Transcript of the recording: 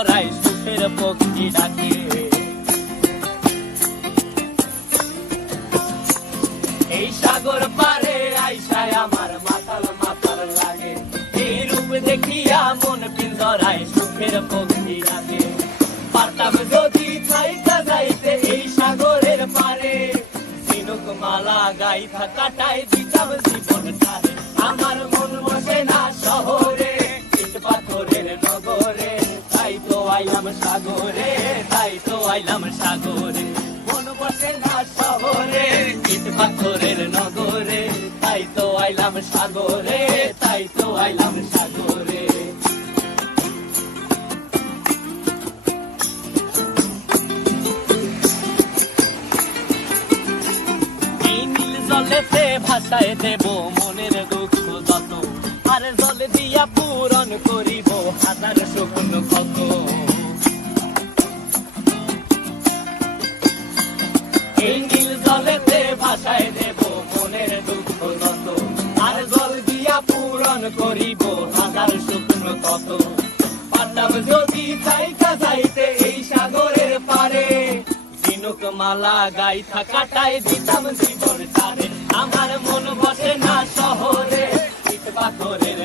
পিঞ্জরায় সুখের পক্ষী ডাকে। এই সাগর পারে আইসায় আমার মাতাল মাতাল লাগে, এই রূপ দেখিয়া মন পিঞ্জরায় সুখের পক্ষী ডাকে। পারতাম যদি থাইকা যাইতে এই সাগরের পারে, ঝিনুক মালা গাইথা কাটাই দিতাম জীবনটারে। আমার মন বসে না শহরে, ইট পাথরের নগরে, তাই তো আইলাম সাগরে, তাই তো আইলাম সাগরে। মন বসে না শহরে, ইট পাথরের নগরে, তাই তো আইলাম সাগরে, তাই তো আইলাম সাগরে। জলেতে ভাসায় দেব মনের দুঃখ যত, আর জল দিয়া পূরণ করিব হাজার স্বপ্ন কত। এই নীল জলেতে ভাসায় দেব মনের দুঃখ যত, আর জল দিয়া পূরণ করিব হাজার স্বপ্ন কত। পারতাম যদি থাইকা যাইতে এই সাগরের পারে, ঝিনুক মালা গাইথা কাটাই দিতাম জীবনটারে। আমার মন বসে না শহরে, ইট পাথরের